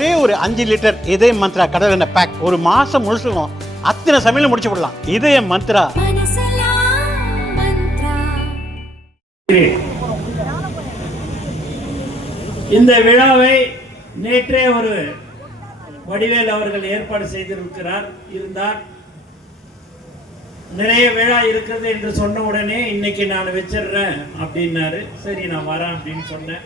ஒரே ஒரு 5 லிட்டர் இதய மந்த்ரா கடல் எண்ணெய் பேக் ஒரு மாசம் முழுசுக்கும் அத்தனை சமையல முடிச்சு விடலாம். இதய மந்த்ரா. இந்த விழாவை நேற்றே ஒரு வடிவேல் அவர்கள் ஏற்பாடு இருந்தார். நிறைய விழா இருக்கிறது என்று சொன்ன உடனே இன்னைக்கு நான் வச்சிடுறேன் அப்படின்னாரு. சரி நான் வரேன் அப்படின்னு சொன்னேன்.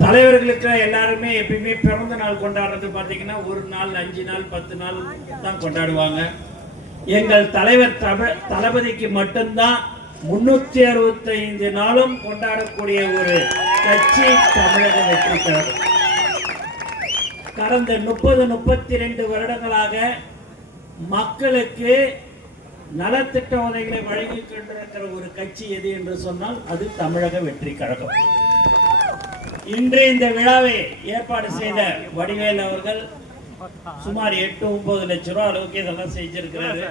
தலைவர்களுக்கு எல்லாருமே எப்பயுமே பிறந்த நாள் கொண்டாடுறது பார்த்தீங்கன்னா ஒரு நாள் 5 நாள் 10 நாள் தான் கொண்டாடுவாங்க. எங்கள் தலைவர் தளபதிக்கு மட்டும்தான் 365 நாளும் கொண்டாடக்கூடிய ஒரு கட்சி தமிழக வெற்றி கழகம். கடந்த 32 வருடங்களாக மக்களுக்கு நலத்திட்ட உதவிகளை வழங்கி கொண்டிருக்கிற ஒரு கட்சி எது என்று சொன்னால் அது தமிழக வெற்றி கழகம். இன்று இந்த விழாவை ஏற்பாடு செய்த வடிவேல் அவர்கள் சுமார் 8-9 லட்சம் ரூபாய் அளவுக்கு இதெல்லாம் செஞ்சிருக்கிறாரு.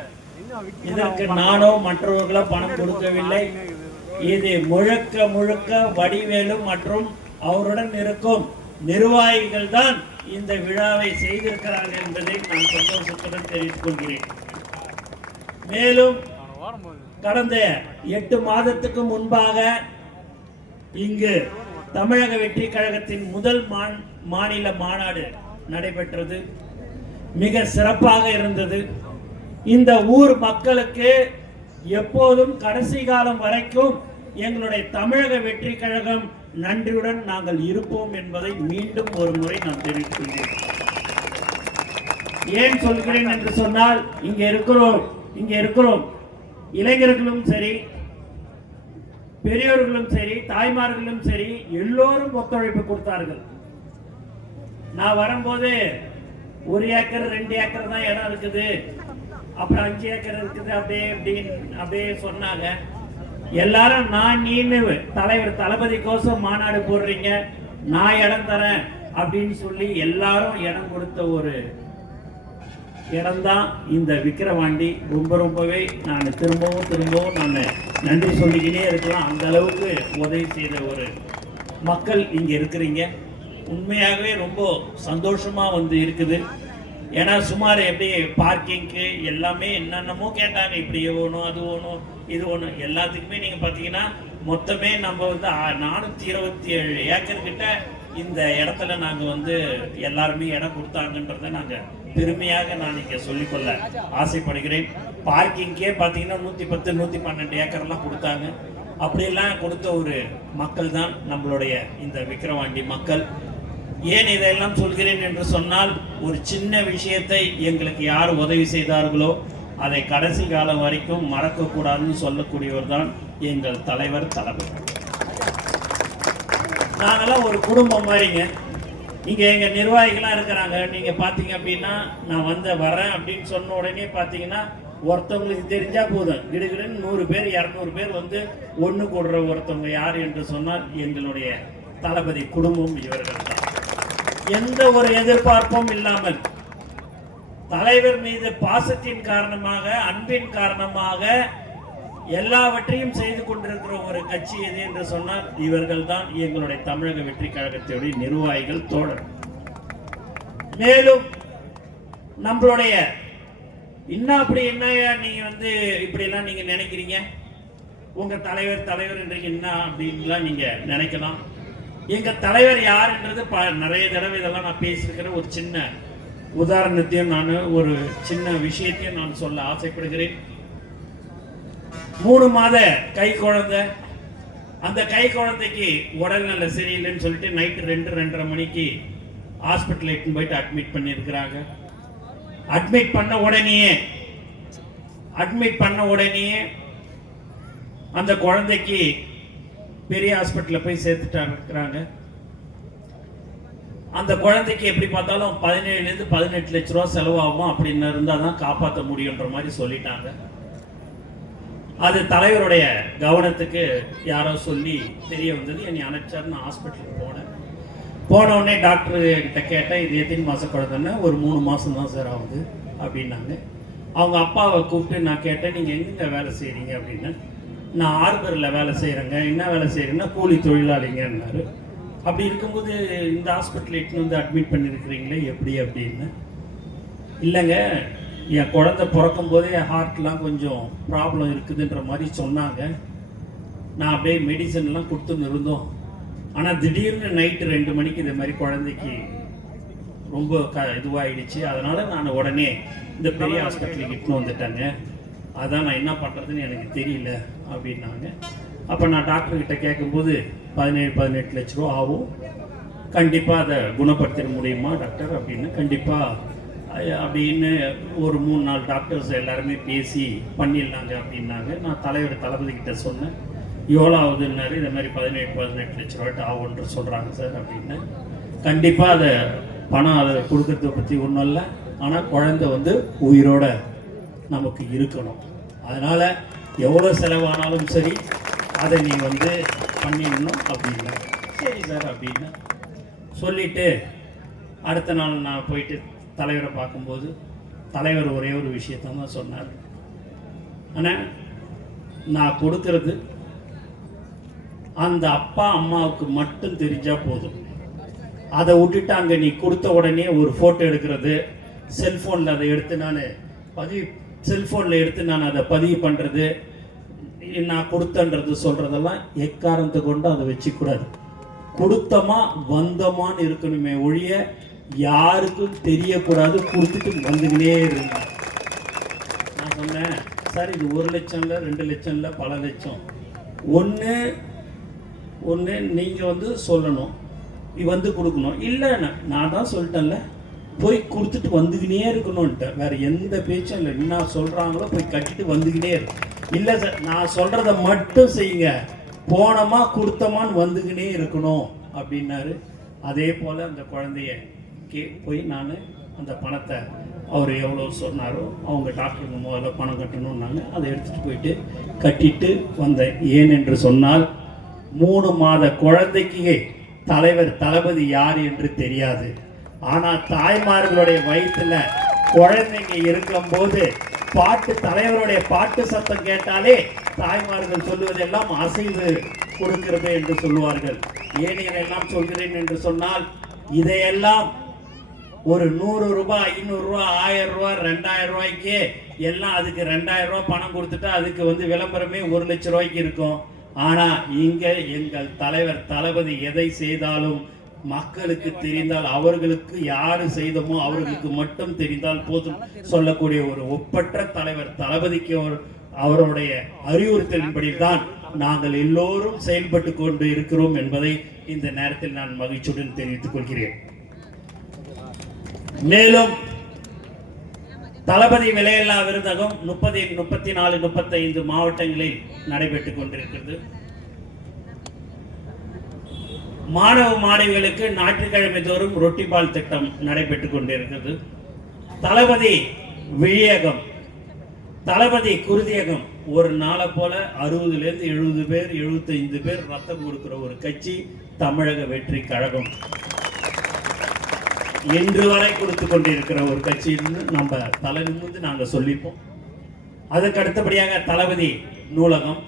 இதற்கு நானோ மற்றவர்களோ பணம் கொடுக்கவில்லை. இது முழுக்க முழுக்க வடிவேலும் மற்றும் அவருடன் இருக்கும் நிர்வாகிகள் தான் இந்த விழாவை செய்திருக்கிறார்கள் என்பதை நான் சந்தோஷத்துடன் தெரிவித்துக் கொள்கிறேன். மேலும் கடந்த 8 மாதத்துக்கு முன்பாக இங்கு தமிழக வெற்றி கழகத்தின் முதல் மாநில மாநாடு நடைபெற்றது. மிக சிறப்பாக இருந்தது. இந்த ஊர் மக்களுக்கு எப்போதும் கடைசி காலம் வரைக்கும் எங்களுடைய தமிழக வெற்றி கழகம் நன்றியுடன் நாங்கள் இருப்போம் என்பதை மீண்டும் ஒரு முறை நான் தெரிவித்துள்ளேன். ஏன் சொல்கிறேன் என்று சொன்னால் இங்க இருக்கிறோம் இளைஞர்களும் சரி, பெரியவர்களும் சரி, தாய்மார்களும் சரி, எல்லோரும் ஒத்துழைப்பு கொடுத்தார்கள். நான் வரும்போது 1 ஏக்கர் 2 ஏக்கர் தான் இடம் இருக்குது, அப்புறம் 5 ஏக்கர் இருக்குது அப்படியே சொன்னாங்க. எல்லாரும் நீனு தலைவர் தளபதிக்கோசம் மாநாடு போடுறீங்க, நான் இடம் தரேன் அப்படின்னு சொல்லி எல்லாரும் இடம் கொடுத்த ஒரு இடம்தான் இந்த விக்கிரவாண்டி. ரொம்பவே நான் திரும்பவும் நான் நன்றி சொல்லிக்கினே இருக்கலாம். அந்த அளவுக்கு உதவி செய்த ஒரு மக்கள் இங்க இருக்கிறீங்க. உண்மையாகவே ரொம்ப சந்தோஷமா இருக்குது. ஏன்னா சுமார் எப்படி பார்க்கிங்க்கு எல்லாமே என்னென்னமோ கேட்டாங்க. இப்படி வேணும், அது வேணும், இது வேணும். எல்லாத்துக்குமே நீங்க பாத்தீங்கன்னா மொத்தமே நம்ம 427 ஏக்கர் கிட்ட இந்த இடத்துல நாங்க எல்லாருமே இடம் கொடுத்தாங்கன்றத நாங்க பெருமையாக நான் இங்க சொல்லிக்கொள்ள ஆசைப்படுகிறேன். பார்க்கிங்கே பாத்தீங்கன்னா 110 112 ஏக்கர்லாம் கொடுத்தாங்க. அப்படியெல்லாம் கொடுத்த ஒரு மக்கள் தான் நம்மளுடைய இந்த விக்கிரவாண்டி மக்கள். ஏன் இதையெல்லாம் சொல்கிறேன் என்று சொன்னால், ஒரு சின்ன விஷயத்தை எங்களுக்கு யார் உதவி செய்தார்களோ அதை கடைசி காலம் வரைக்கும் மறக்க கூடாதுன்னு சொல்லக்கூடியவர் தான் எங்கள் தலைவர் தளபதி. நாங்கெல்லாம் ஒரு குடும்பம் மாதிரிங்க. இங்க எங்க நிர்வாகிகள்லாம் இருக்கிறாங்க. நீங்க பாத்தீங்க அப்படின்னா நான் வரேன் அப்படின்னு சொன்ன உடனே பாத்தீங்கன்னா ஒருத்தவங்களுக்கு தெரிஞ்சா போதும் கிடுகிடுன்னு 100 பேர் 200 பேர் ஒண்ணு கூடுற ஒருத்தவங்க யார் என்று சொன்னால் எங்களுடைய தளபதி குடும்பம். இவர்கள் தான் எந்த ஒரு எதிர்பார்ப்பும் இல்லாமல் தலைவர் மீது பாசத்தின் காரணமாக, அன்பின் காரணமாக எல்லாவற்றையும் செய்து கொண்டிருக்கிற ஒரு கட்சி எது என்று சொன்னால் இவர்கள் தான் எங்களுடைய தமிழக வெற்றி கழகத்தினுடைய நிர்வாகிகள், தோழர். மேலும் நம்மளுடைய என்னையா நீங்க இப்படி எல்லாம் நீங்க நினைக்கிறீங்க, உங்க தலைவர் இன்றைக்கு என்ன அப்படின்லாம் நீங்க நினைக்கலாம். எங்க தலைவர் யாருன்றது நிறைய தடவை இதெல்லாம் நான் பேசியிருக்கிறேன். ஒரு சின்ன உதாரணத்தையும் ஒரு சின்ன விஷயத்தையும் நான் சொல்ல ஆசைப்படுகிறேன். 3 மாத கை குழந்தை. அந்த கை குழந்தைக்கு உடல்நல சரியில்லைன்னு சொல்லிட்டு நைட்டு 2-2:30 மணிக்கு ஹாஸ்பிட்டல் எடுத்துன்னு போயிட்டு அட்மிட் பண்ணியிருக்கிறாங்க. அட்மிட் பண்ண உடனேயே அந்த குழந்தைக்கு பெரிய ஹாஸ்பிட்டல்ல போய் சேர்த்துட்டாங்க. அந்த குழந்தைக்கு எப்படி பார்த்தாலும் 17 to 18 லட்சம் ரூபாய் செலவாகும் அப்படின்னு இருந்தால் தான் காப்பாற்ற முடியுன்ற மாதிரி சொல்லிட்டாங்க. அது தலைவருடைய கவனத்துக்கு யாரோ சொல்லி தெரிய வந்தது. என்னை அனுப்பிச்சார். நான் ஹாஸ்பிட்டலுக்கு போன உடனே டாக்டர் கிட்ட கேட்டேன், இது எத்தனை மாதம் குழந்தைன்னு. ஒரு 3 மாதம் தான் சார் ஆகுது அப்படின்னாங்க. அவங்க அப்பாவை கூப்பிட்டு நான் கேட்டேன், நீங்கள் எங்கெங்க வேலை செய்கிறீங்க அப்படின்னு. நான் ஆர்பரில் வேலை செய்கிறேங்க. என்ன வேலை செய்கிறேன்னா கூலி தொழிலாளிங்கன்னாரு. அப்படி இருக்கும்போது இந்த ஹாஸ்பிட்டல் எட்டுன்னு வந்து அட்மிட் பண்ணியிருக்கிறீங்களே எப்படி அப்படின்னு. இல்லைங்க, என் குழந்தை பிறக்கும் போதே ஹார்ட்லாம் கொஞ்சம் ப்ராப்ளம் இருக்குதுன்ற மாதிரி சொன்னாங்க. நான் அப்படியே மெடிசன்லாம் கொடுத்துன்னு இருந்தோம். ஆனால் திடீர்னு நைட்டு 2 மணிக்கு இந்த மாதிரி குழந்தைக்கு ரொம்ப இதுவாகிடுச்சு. அதனால் நான் உடனே இந்த பெரிய ஹாஸ்பிட்டலுக்கு இட்டுன்னு வந்துட்டாங்க. அதான் நான் என்ன பண்ணுறதுன்னு எனக்கு தெரியல அப்படின்னாங்க. அப்போ நான் டாக்டர்கிட்ட கேட்கும்போது 17-18 லட்ச ரூபா ஆகும், கண்டிப்பாக அதை குணப்படுத்திட முடியுமா டாக்டர் அப்படின்னு. கண்டிப்பாக அப்படின்னு ஒரு 3-4 டாக்டர்ஸ் எல்லாருமே பேசி பண்ணிடலாங்க அப்படின்னாங்க. நான் தளபதி கிட்ட சொன்னேன், எவ்வளோ ஆகுதுன்னாரு. இந்த மாதிரி 17-18 லட்ச ரூபாய்ட்டு ஆகுன்ற சொல்கிறாங்க சார் அப்படின்னு. கண்டிப்பாக அதை பணம் அதை கொடுக்கறத பற்றி ஒன்றும் இல்லை, ஆனால் குழந்தை வந்து உயிரோட நமக்கு இருக்கணும். அதனால் எவ்வளோ செலவானாலும் சரி அதை நீ வந்து பண்ணிடணும் அப்படின்னா. சரி சார் அப்படின்னு சொல்லிவிட்டு அடுத்த நாள் நான் போயிட்டு தலைவரை பார்க்கும்போது தலைவர் ஒரே ஒரு விஷயத்தான் தான் சொன்னார். ஆனால் நான் கொடுக்கறது அந்த அப்பா அம்மாவுக்கு மட்டும் தெரிஞ்சால் போதும். அதை விட்டுட்டு அங்கே நீ கொடுத்த உடனே ஒரு ஃபோட்டோ எடுக்கிறது, செல்ஃபோனில் அதை எடுத்து நான் அதை பதிவு பண்ணுறது, நான் கொடுத்தன்றது சொல்கிறதெல்லாம் எக்காரணத்தை கொண்டு அதை வச்சுக்கூடாது. கொடுத்தமா வந்தமான்னு இருக்கணுமே ஒழிய யாருக்கும் தெரியக்கூடாது. கொடுத்துட்டு வந்துக்கினே இருங்க. நான் சொன்னேன், சார் இது 1 லட்சம் இல்லை, 2 லட்சம் இல்லை, பல லட்சம். ஒன்று நீங்கள் வந்து சொல்லணும், வந்து கொடுக்கணும். இல்லை நான் தான் சொல்லிட்டேன்ல, போய் கொடுத்துட்டு வந்துக்கினே இருக்கணும்ன்ட்டு. வேறு எந்த பேச்சும் இல்லை. என்ன சொல்கிறாங்களோ போய் கட்டிட்டு வந்துக்கினே இருக்கும். இல்லை சார், நான் சொல்கிறத மட்டும் செய்யுங்க, போனோமா கொடுத்தோமான்னு வந்துக்கினே இருக்கணும் அப்படின்னாரு. அதே போல் அந்த குழந்தைய போய் நான் அந்த பணத்தை அவர் எவ்வளோ சொன்னாரோ அவங்க டாக்டருக்கு முதல்ல பணம் கட்டணும்னாங்க. அதை எடுத்துகிட்டு போயிட்டு கட்டிட்டு வந்தேன். ஏன் என்று சொன்னால் 3 மாத குழந்தைக்கு தளபதி யார் என்று தெரியாது. ஆனால் தாய்மார்களுடைய வயிற்றுல குழந்தைங்க இருக்கும்போது தலைவருடைய பாட்டு சத்தம் கேட்டாலே தாய்மார்கள் சொல்லுவதெல்லாம் அசைவு கொடுக்கிறது என்று சொல்லுவார்கள். ஏன் இதெல்லாம் சொல்கிறேன் என்று சொன்னால், இதையெல்லாம் ஒரு 100 ரூபாய், 500 ரூபாய், 1000 ரூபாய், 2000 ரூபாய்க்கே எல்லாம் அதுக்கு 2000 ரூபாய் பணம் கொடுத்துட்டா அதுக்கு வந்து விளம்பரமே 1 லட்சம் ரூபாய்க்கு இருக்கும். ஆனால் இங்கே எங்கள் தலைவர் தளபதி எதை செய்தாலும் மக்களுக்கு தெரிந்தால், அவர்களுக்கு யாரு செய்தமோ அவர்களுக்கு மட்டும் தெரிந்தால் போதும் சொல்லக்கூடிய ஒரு ஒப்பற்ற தலைவர் தளபதிக்கு அவருடைய அறிவுறுத்தலின்படி தான் நாங்கள் எல்லோரும் செயல்பட்டு கொண்டு இருக்கிறோம் என்பதை இந்த நேரத்தில் நான் மகிழ்ச்சியுடன் தெரிவித்துக் கொள்கிறேன். மேலும் தளபதி விலையில்லா விருந்தகம் 30, 34, 35 மாவட்டங்களில் நடைபெற்றுக் கொண்டிருக்கிறது. மாணவ மாணவிகளுக்கு ஞாயிற்றுக்கிழமை தோறும் ரொட்டி பால் திட்டம் நடைபெற்றுக் கொண்டிருக்கிறது. தளபதி விழியகம், தளபதி குருதியகம், ஒரு நாளை போல 60லேருந்து 70 பேர், 75 பேர் ரத்தம் கொடுக்கிற ஒரு கட்சி தமிழக வெற்றி கழகம். இன்று வரை கொடுத்து கொண்டிருக்கிற ஒரு கட்சின்னு நம்ம தலை நிமிர்ந்து நாங்கள் சொல்லிப்போம். அதுக்கு அடுத்தபடியாக தளபதி நூலகம்,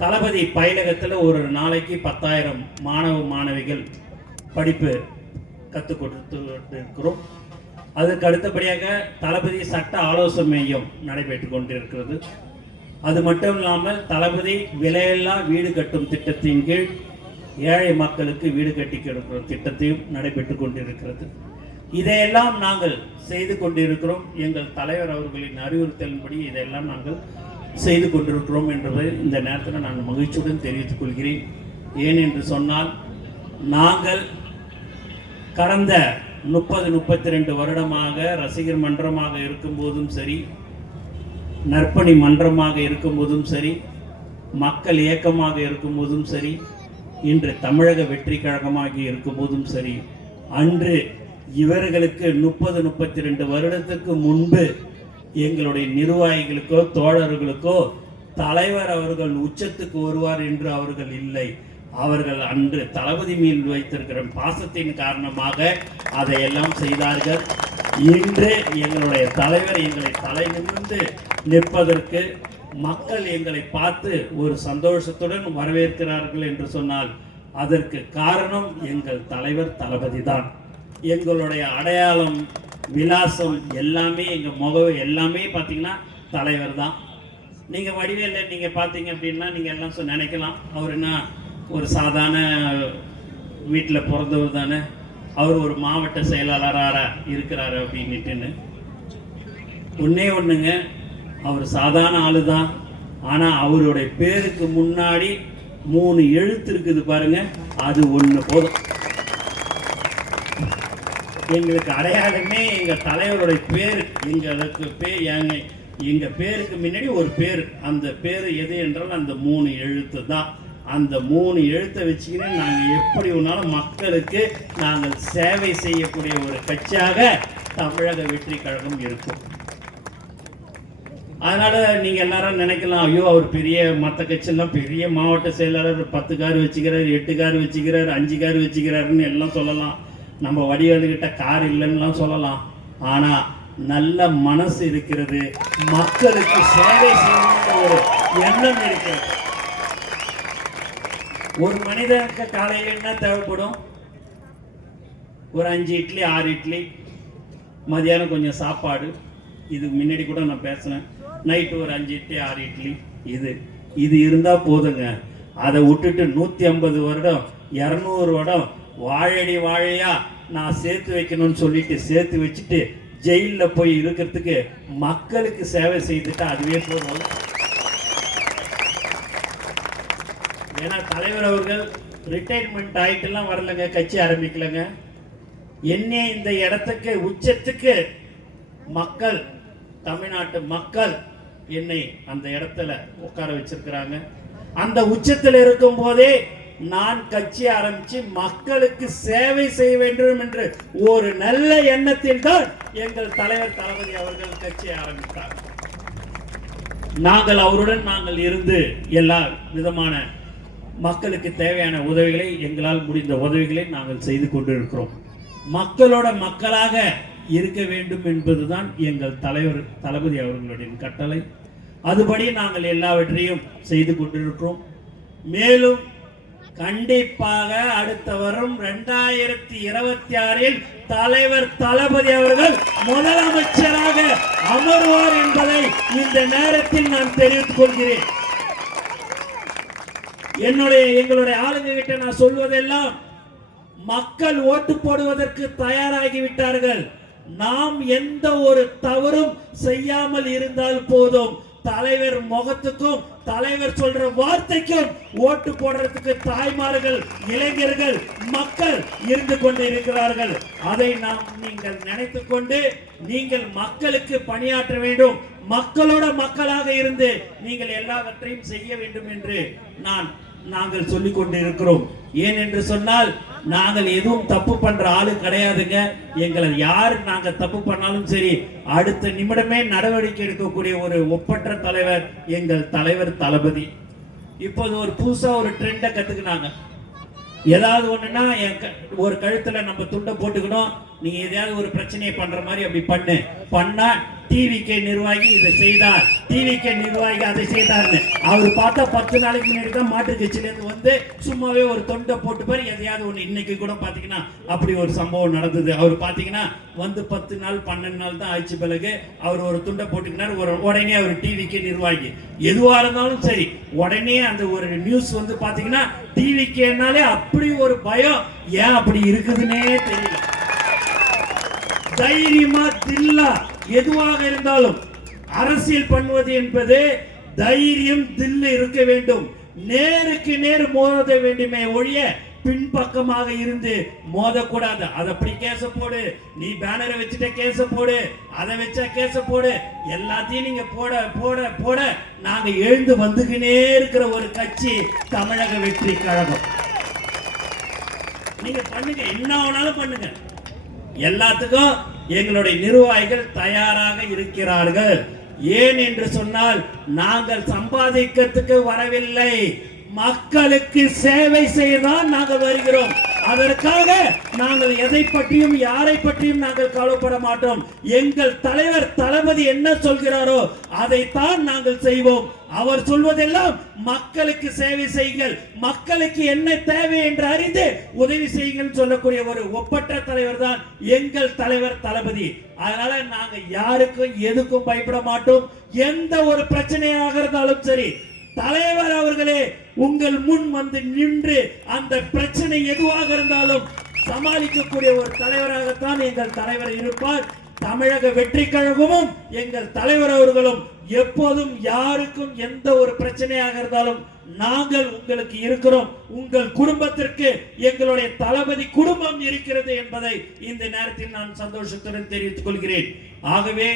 தளபதி பயிலகத்தில் ஒரு நாளைக்கு 10,000 மாணவ மாணவிகள் படிப்பு கற்றுக் கொடுத்து இருக்கிறோம். அதுக்கு அடுத்தபடியாக தளபதி சட்ட ஆலோசனை மையம் நடைபெற்று கொண்டிருக்கிறது. அது மட்டும் இல்லாமல் தளபதி விலையில்லா வீடு கட்டும் திட்டத்தின் கீழ் ஏழை மக்களுக்கு வீடு கட்டி கொடுக்கிற திட்டத்தையும் நடைபெற்று கொண்டிருக்கிறது. இதையெல்லாம் நாங்கள் செய்து கொண்டிருக்கிறோம். எங்கள் தலைவர் அவர்களின் அறிவுறுத்தலின்படி இதையெல்லாம் நாங்கள் செய்து கொண்டிருக்கிறோம் என்பதை இந்த நேரத்தில் நான் மகிழ்ச்சியுடன் தெரிவித்துக் கொள்கிறேன். ஏன் என்று சொன்னால், நாங்கள் கடந்த 30-32 வருடமாக ரசிகர் மன்றமாக இருக்கும்போதும் சரி, நற்பணி மன்றமாக இருக்கும்போதும் சரி, மக்கள் இயக்கமாக இருக்கும்போதும் சரி, இன்று தமிழக வெற்றி கழகமாக இருக்கும்போதும் சரி, அன்று இவர்களுக்கு 30-32 வருடத்துக்கு முன்பு எங்களுடைய நிர்வாகிகளுக்கோ தோழர்களுக்கோ தலைவர் அவர்கள் உச்சத்துக்கு வருவார் என்று அவர்கள் இல்லை. அவர்கள் அன்று தளபதி மீது வைத்திருக்கிற பாசத்தின் காரணமாக அதையெல்லாம் செய்தார்கள். இன்று எங்களுடைய தலைவர் எங்களை தலை நிமிர்ந்து நிற்பதற்கு மக்கள் எங்களை பார்த்து ஒரு சந்தோஷத்துடன் வரவேற்கிறார்கள் என்று சொன்னால் அதற்கு காரணம் எங்கள் தலைவர் தளபதி தான். எங்களுடைய அடையாளம், விலாசம் எல்லாமே, எங்கள் முகம் எல்லாமே பார்த்தீங்கன்னா தலைவர் தான். நீங்கள் வடிவேல நீங்கள் பார்த்தீங்க அப்படின்னா நீங்கள் எல்லாம் நினைக்கலாம், அவர் என்ன ஒரு சாதாரண வீட்டில் பிறந்தவர் தானே, அவர் ஒரு மாவட்ட செயலாளராக இருக்கிறாரு அப்படின்ட்டுன்னு. ஒன்றே ஒன்றுங்க, அவர் சாதாரண ஆளு தான். ஆனால் அவருடைய பேருக்கு முன்னாடி 3 எழுத்து இருக்குது பாருங்க, அது ஒன்று போதும். எங்களுக்கு அடையாளமே எங்கள் தலைவருடைய பேர். எங்களுக்கு எங்கள் பேருக்கு முன்னாடி ஒரு பேர், அந்த பேர் எது என்றால் அந்த 3 எழுத்து தான். அந்த 3 எழுத்தை வச்சுக்கின்னு நாங்கள் எப்படி ஒன்றாலும் மக்களுக்கு நாங்கள் சேவை செய்யக்கூடிய ஒரு கட்சியாக தமிழக வெற்றி கழகம் இருக்கும். அதனால நீங்க எல்லாரும் நினைக்கலாம், ஐயோ அவர் பெரிய, மற்ற கட்சியெல்லாம் பெரிய மாவட்ட செயலாளர் 10 கார் வச்சுக்கிறார், 8 கார் வச்சுக்கிறார், 5 கார் வச்சுக்கிறாருன்னு எல்லாம் சொல்லலாம். நம்ம வடிவேலுகிட்ட கார் இல்லைன்னுலாம் சொல்லலாம். ஆனா நல்ல மனசு இருக்கிறது, மக்களுக்கு சேவை செய்யணுன்ற ஒரு எண்ணம் இருக்கிறது. ஒரு மனிதனுக்கு காலையில் என்ன தேவைப்படும்? ஒரு 5 இட்லி 6 இட்லி, மதியானம் கொஞ்சம் சாப்பாடு. இதுக்கு முன்னாடி கூட நான் பேசினேன், நைட்டு ஒரு 5 இட்லி 6 இட்லி, இது இருந்தால் போதுங்க. அதை விட்டுட்டு 150 வருடம் 200 வருடம் வாழடி வாழையா நான் சேர்த்து வைக்கணும்னு சொல்லிட்டு சேர்த்து வச்சுட்டு ஜெயிலில் போய் இருக்கிறதுக்கு மக்களுக்கு சேவை செய்துட்டா அதுவே போதும். ஏன்னா தலைவர் அவர்கள் ரிட்டையர்மெண்ட் ஆகிட்டுலாம் வரலங்க, கட்சி ஆரம்பிக்கலங்க. என்னை இந்த இடத்துக்கு உச்சத்துக்கு மக்கள், தமிழ்நாட்டு மக்கள் என்னை அந்த இடத்துல உட்கார வச்சிருக்கிறாங்க. அந்த உச்சத்தில் இருக்கும் போதே நான் கட்சி ஆரம்பிச்சு மக்களுக்கு சேவை செய்ய வேண்டும் என்று ஒரு நல்ல எண்ணத்தில் தான் எங்கள் தலைவர் தளபதி அவர்கள் கட்சி ஆரம்பித்தார். நாங்கள் அவருடன் இருந்து எல்லா விதமான மக்களுக்கு தேவையான உதவிகளை, எங்களால் முடிந்த உதவிகளை நாங்கள் செய்து கொண்டிருக்கிறோம். மக்களோட மக்களாக இருக்க வேண்டும் என்பதுதான் எங்கள் தலைவர் தளபதி அவர்களுடைய கட்டளை. அதுபடி நாங்கள் எல்லாவற்றையும் செய்து கொண்டிருக்கிறோம். மேலும் கண்டிப்பாக அடுத்த வரும் 2026 தலைவர் தளபதி அவர்கள் முதலமைச்சராக அமர்வார் என்பதை இந்த நேரத்தில் நான் தெரிவித்துக் கொள்கிறேன். எங்களுடைய ஆளுங்க கிட்ட நான் சொல்வதெல்லாம், மக்கள் ஓட்டு போடுவதற்கு தயாராகிவிட்டார்கள். நாம் எந்த ஒரு தவறும் செய்யாமல் இருந்தால் போதும். தலைவர் முகத்துக்கும் தலைவர் சொல்ற வார்த்தைக்கும் ஓட்டு போடுறதுக்கு தாய்மார்கள், இளைஞர்கள், மக்கள் இருந்து கொண்டு இருக்கிறார்கள். அதை நீங்கள் நினைத்துக் கொண்டு நீங்கள் மக்களுக்கு பணியாற்ற வேண்டும். மக்களோட மக்களாக இருந்து நீங்கள் எல்லாவற்றையும் செய்ய வேண்டும் என்று நாங்கள் சொல்லிக் கொண்டு இருக்கிறோம். ஏன் என்று சொன்னால், நாங்கள் எதுவும் தப்பு பண்ற ஆளு கிடையாதுங்க. எங்களை யார் நாங்கள் தப்பு பண்ணாலும் சரி, அடுத்த நிமிடமே நடவடிக்கை எடுக்கக்கூடிய ஒரு ஒப்பற்ற தலைவர் எங்கள் தலைவர் தளபதி. இப்போது ஒரு புதுசா ஒரு ட்ரெண்டை கத்துக்கினாங்க. ஏதாவது ஒண்ணுன்னா ஒரு கழுத்துல நம்ம துண்டை போட்டுக்கணும், நீங்க எதையாவது ஒரு பிரச்சனையை பண்ற மாதிரி அப்படி பண்ணா டிவிகே நிர்வாகி இதை செய்தார், டிவிகே நிர்வாகி அதை செய்தார்னு அவர் பார்த்தா 10 நாளைக்கு முன்னாடி தான் மாற்று கட்சியிலேருந்து வந்து சும்மாவே ஒரு தொண்டை போட்டு பாரு எதையாவது ஒன்று. இன்னைக்கு கூட பார்த்தீங்கன்னா அப்படி ஒரு சம்பவம் நடந்தது. அவர் பார்த்தீங்கன்னா வந்து 10 நாள் 12 நாள் தான் ஆயிடுச்சு. பிறகு அவர் ஒரு துண்டை போட்டுக்கினார். உடனே அவர் டிவிகே நிர்வாகி. எதுவாக இருந்தாலும் சரி, உடனே அந்த ஒரு நியூஸ் வந்து பார்த்தீங்கன்னா டிவிகேனாலே அப்படி ஒரு பயம். ஏன் அப்படி இருக்குதுன்னே தெரியல. தைரியமா தில்லா எதுவாக இருந்தாலும் அரசியல் பண்ணுவது என்பது தைரியம், தில்லு இருக்க வேண்டும். நேருக்கு நேர் மோத வேண்டுமே ஒழிய பின்பக்கமாக இருந்து மோதக்கூடாது. அதை அப்படி கேச போடு, நீ பேனரை வச்சுட்ட கேச போடு, அதை வச்சா கேச போடு, எல்லாத்தையும் நீங்க போட போட போட நாங்க எழுந்து வந்துக்கினே இருக்கிற ஒரு கட்சி தமிழக வெற்றி கழகம். நீங்க பண்ணுங்க, என்ன வேணாலும் பண்ணுங்க. எல்லாத்துக்கும் எங்களுடைய நிர்வாகிகள் தயாராக இருக்கிறார்கள். ஏன் என்று சொன்னால், நாங்கள் சம்பாதிக்கிறதுக்கு வரவில்லை, மக்களுக்கு சேவை செய்யதான் நாங்கள் வருகிறோம். அதற்காக நாங்கள் எதை பற்றியும் யாரை பற்றியும் நாங்கள் கவலைப்பட மாட்டோம். எங்கள் தலைவர் தளபதி என்ன சொல்கிறாரோ அதைத்தான் நாங்கள் செய்வோம். அவர் சொல்வதெல்லாம் மக்களுக்கு சேவை செய்யுங்கள், மக்களுக்கு என்ன தேவை என்று அறிந்து உதவி செய்யுங்கள் சொல்லக்கூடிய ஒரு ஒப்பற்ற தலைவர் தான் எங்கள் தலைவர் தளபதி. அதனால நாங்க யாருக்கும் எதுக்கும் பயப்பட மாட்டோம். எந்த ஒரு பிரச்சனையாக இருந்தாலும் சரி, தலைவர் அவர்களே உங்கள் முன் வந்து நின்று அந்த பிரச்சனை எதுவாக இருந்தாலும் சமாளிக்கக்கூடிய ஒரு தலைவராகத்தான் எங்கள் தலைவர் இருப்பார். தமிழக வெற்றி கழகமும் எங்கள் தலைவர் அவர்களும் எப்போதும் யாருக்கும் எந்த ஒரு பிரச்சனையாக இருந்தாலும் நாங்கள் உங்களுக்கு இருக்கிறோம். உங்கள் குடும்பத்திற்கு எங்களுடைய தளபதி குடும்பம் இருக்கிறது என்பதை இந்த நேரத்தில் நான் சந்தோஷத்துடன் தெரிவித்துக் கொள்கிறேன். ஆகவே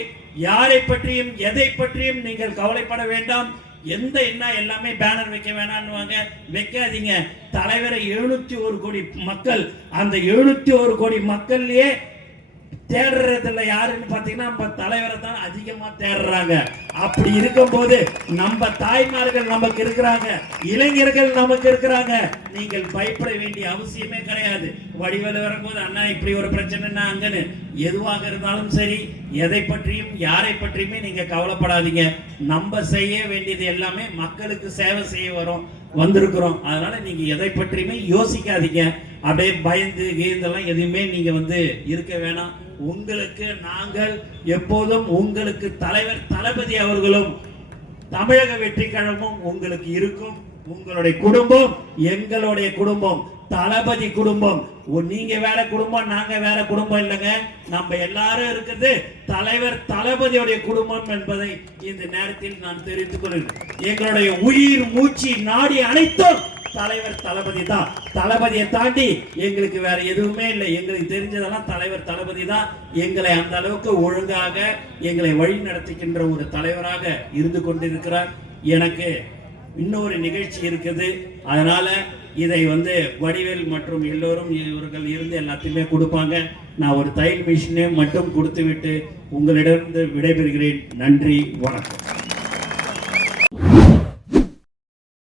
யாரை பற்றியும் எதை பற்றியும் நீங்கள் கவலைப்பட வேண்டாம். என்ன எல்லாமே பேனர் வைக்க வேணாம்னுவாங்க, வைக்காதீங்க. தலைவரை 701 கோடி மக்கள், அந்த 701 கோடி மக்கள்லயே தேடுறதில்ல யாருன்னு பாத்தீங்கன்னா நம்ம தலைவரை தான் அதிகமா தேடுறாங்க. அப்படி இருக்கும் போது நம்ம தாய்மார்கள் நமக்கு இருக்கிறாங்க, இளைஞர்கள் நமக்கு இருக்கிறாங்க. நீங்கள் பயப்பட வேண்டிய அவசியமே கிடையாது. வடிவேலு வரும்போது அண்ணா இப்படி ஒரு பிரச்சனைனா அங்கன்னு எதுவாக இருந்தாலும் சரி, எதை பற்றியும் யாரை பற்றியுமே நீங்க கவலைப்படாதீங்க. நம்ம செய்ய வேண்டியது எல்லாமே மக்களுக்கு சேவை செய்ய வந்திருக்கிறோம். அதனால நீங்க எதை பற்றியுமே யோசிக்காதீங்க. அப்படியே பயந்து கீந்தெல்லாம் எதுவுமே நீங்க இருக்க வேணாம். உங்களுக்கு நாங்கள் எப்போதும் உங்களுக்கு தலைவர் தளபதி அவர்களும் தமிழக வெற்றி கழகமும் உங்களுக்கு இருக்கும். உங்களுடைய குடும்பம் எங்களுடைய குடும்பம், தளபதி குடும்பம். நீங்க வேற குடும்பம், நாங்க வேற குடும்பம் இல்லைங்க. நம்ம எல்லாரும் இருக்கிறது தலைவர் தளபதியுடைய குடும்பம் என்பதை இந்த நேரத்தில் நான் தெரிவித்துக் கொள்கிறேன். எங்களுடைய உயிர் மூச்சு நாடி அனைத்தும் தலைவர் தளபதி தான். தளபதியை தாண்டி எங்களுக்கு வேற எதுவுமே இல்லை. எங்களுக்கு தெரிஞ்சதெல்லாம் தலைவர் தளபதி தான். எங்களை அந்த அளவுக்கு ஒழுங்காக எங்களை வழி நடத்துகின்ற ஒரு தலைவராக இருந்து கொண்டிருக்கிறார். எனக்கு இன்னொரு நிகழ்ச்சி இருக்குது. அதனால இதை வடிவேல் மற்றும் எல்லோரும் இவர்கள் இருந்து எல்லாத்தையுமே கொடுப்பாங்க. நான் ஒரு தையல் மிஷினே மட்டும் கொடுத்து விட்டு உங்களிடம் விடைபெறுகிறேன். நன்றி, வணக்கம்.